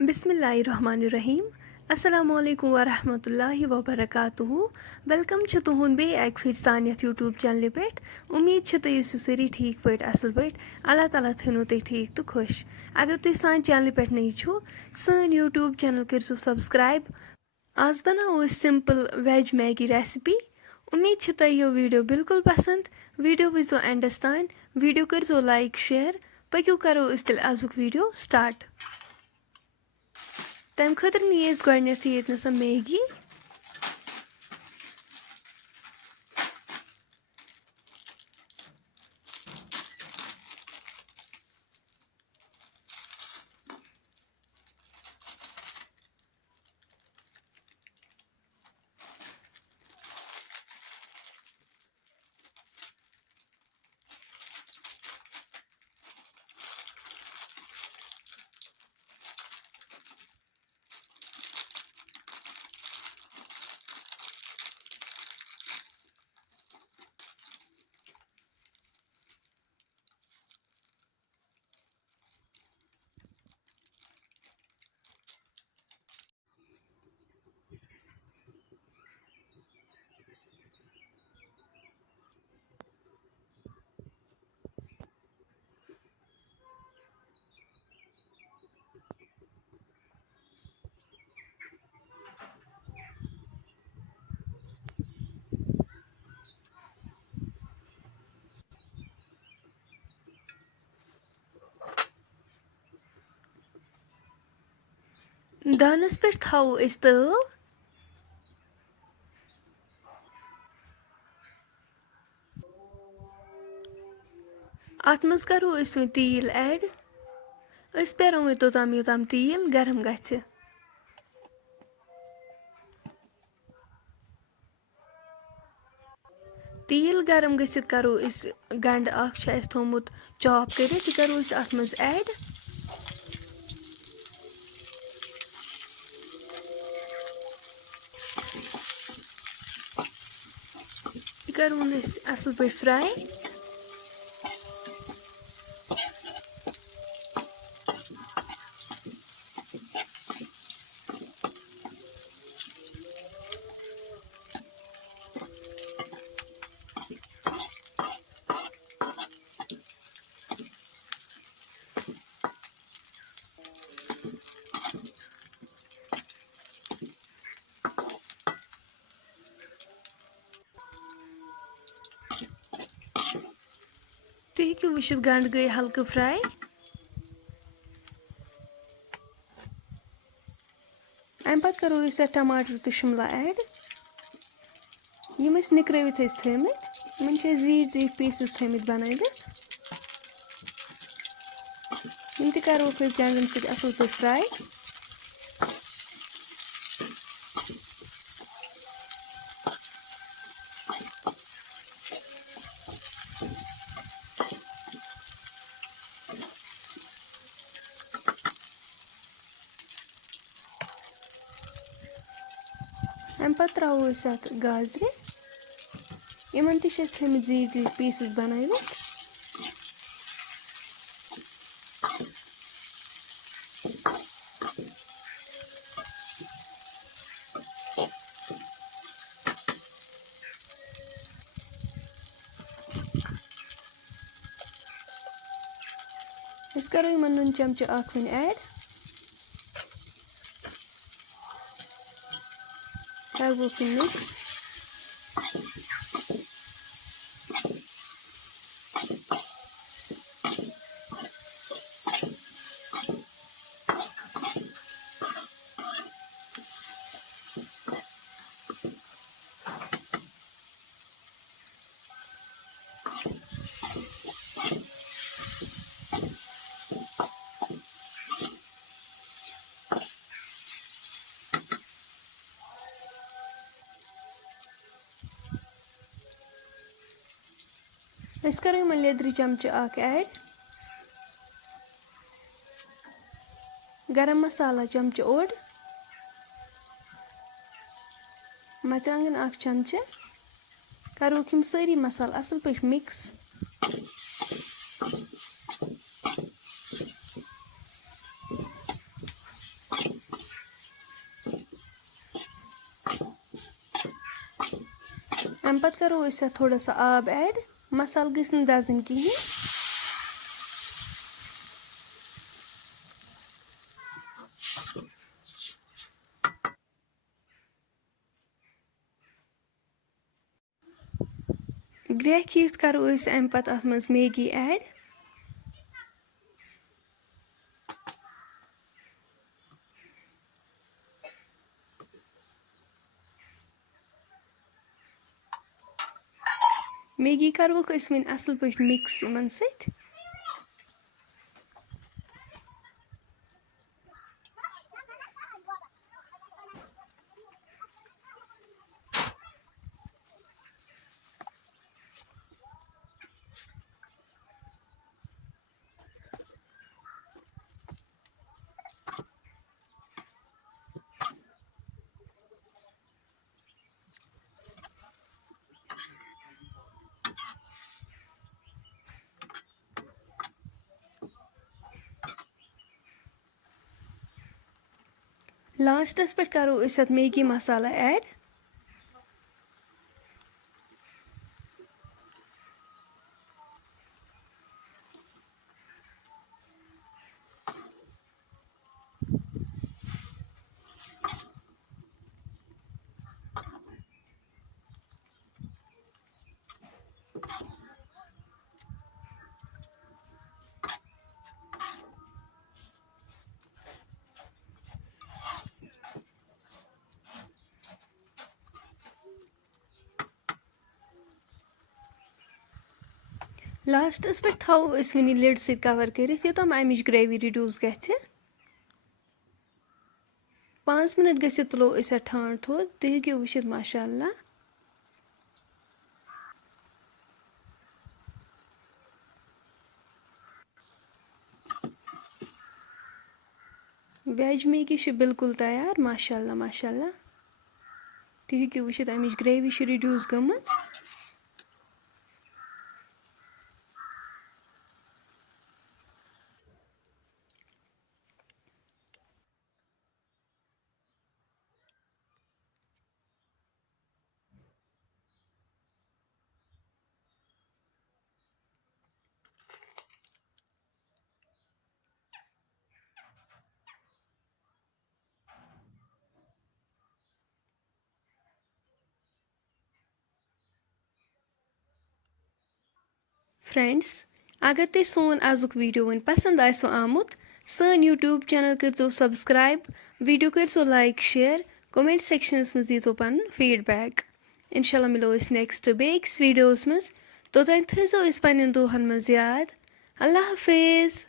बिस्मिल्लाहिर्रहमानिर्रहीम। अस्सलामुअलैकुम वरहमतुल्लाहि वबरकातुहू। वेलकम छ तुहुन बे एक फिर सान यथ यूट्यूब चैनल पे। उम्मीद छ तुम सारी ठीक पे असल पे। अल्लाह ताला थनो तुम ठीक तो खुश। अगर तुम सान चैनल पे नई छो सान यूट्यूब चैनल करो सब्सक्राइब। आज बनाओ सिंपल वेज मैगी रेसिपी। उम्मीद छ तुम यो वीडियो बिल्कुल पसंद। वीडियो वो एंडस तान। वीडियो करो लाइक शेयर। पक्यो करो तेल अजुक वीडियो स्टार्ट। तम खतर नी गोडनथ ये मैगी। दानस पे थाओ तव। अत मज करो तील ऐड। पेरो वो तोताम योताम तील गरम गि। तील गरम गसित करो गंड थोमुत चॉप कर करो अत मज ऐड। करो असल पे फ्राई। तुम हेकु वुचित गंड गई हल्के फ्राई। अम पत करो टमाटर तो शिमला ऐड। यम निकरवित थमित जीट जीट पीसेस थमित बनवित। यम करो गंडन सत असल पे फ्राई। अम पत त्रो अत गाजर। इन थमित जीट जीट पीसेस बनवित। करो इन नुन चमचे वन ऐड। करो मिक्स। करो इन लेदर चमचे ऐड। गरम मसाला चमचे ओड। मरचांगन चमचे। करो सारी मसाला असल पे मिक्स। तम पत करो अस थोड़ा सा आब ऐड मसाल गई दजन कहीं ग्रेखित करो अम पत अथ मज मैगी ऐड मैगी करोक वन असल पे मिक्स इन सत लास्टस पे करो अत मैगी मसाला ऐड लास्टस पे थो वन लिड सत कवर कर योतम अमिच ग्रेवी रिड्यूस गि 5 मिनट गि तुलो ठांड थोद तुम हेको वुचित माशाअल्लाह वेज मैगी बिल्कुल तैयार माशाअल्लाह माशाअल्लाह तुम हेको वुचित अमिच ग्रेवी रिड्यूस गमच फ्रेंड्स अगर तुम सोन आजुक वीडियो वन पसंद आसो आमुत सन यूट्यूब चैनल करो सब्सक्राइब वीडियो करो लाइक शेयर कमेंट सेक्शनस मज दीजो पन फीडबैक इंशाल्लाह मिलो नेक्स्ट बेक्स वीडियोस मज तोतान थो पन्न दुहन मज याद अल्लाह हाफिज।